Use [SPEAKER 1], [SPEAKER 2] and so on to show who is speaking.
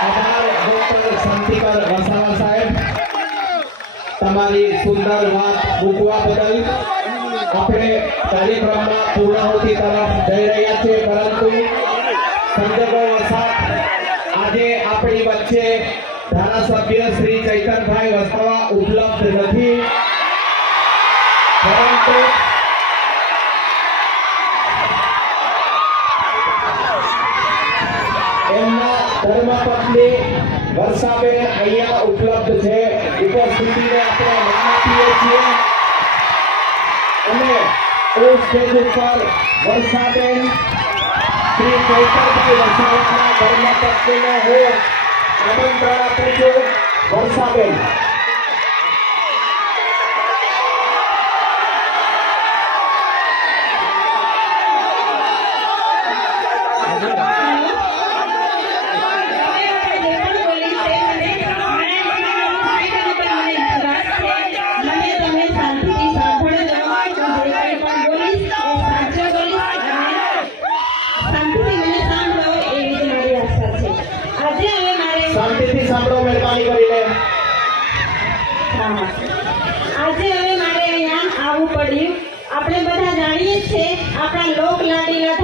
[SPEAKER 1] શાંતિકર વસાવા સાહેબ. તમારી સુંદર વાત મૂકવા બદલ આપણે કાર્યક્રમમાં પૂર્ણાહુતિ તરફ જઈ રહ્યા છીએ, પરંતુ સંજોગો વસાત આજે આપણી વચ્ચે ધારાસભ્ય શ્રી ચૈતનભાઈ વસાવા ઉપલબ્ધ નથી. પરંતુ ધર્મપત્ની વર્ષાબેન અહીંયા ઉપલબ્ધ છે. ઉપસ્થિતિને આપણે માન આપીએ છીએ. અને એ સ્ટેજ ઉપર વર્ષાબેન શ્રી ચૈતરભાઈ વસાવાના ધર્મપત્નીને હું આમંત્રણ આપું છું વર્ષાબેન
[SPEAKER 2] આજે હવે મારે અહીંયા આવવું પડ્યું. આપણે બધા જાણીએ છીએ આપણા લોક લાડીલા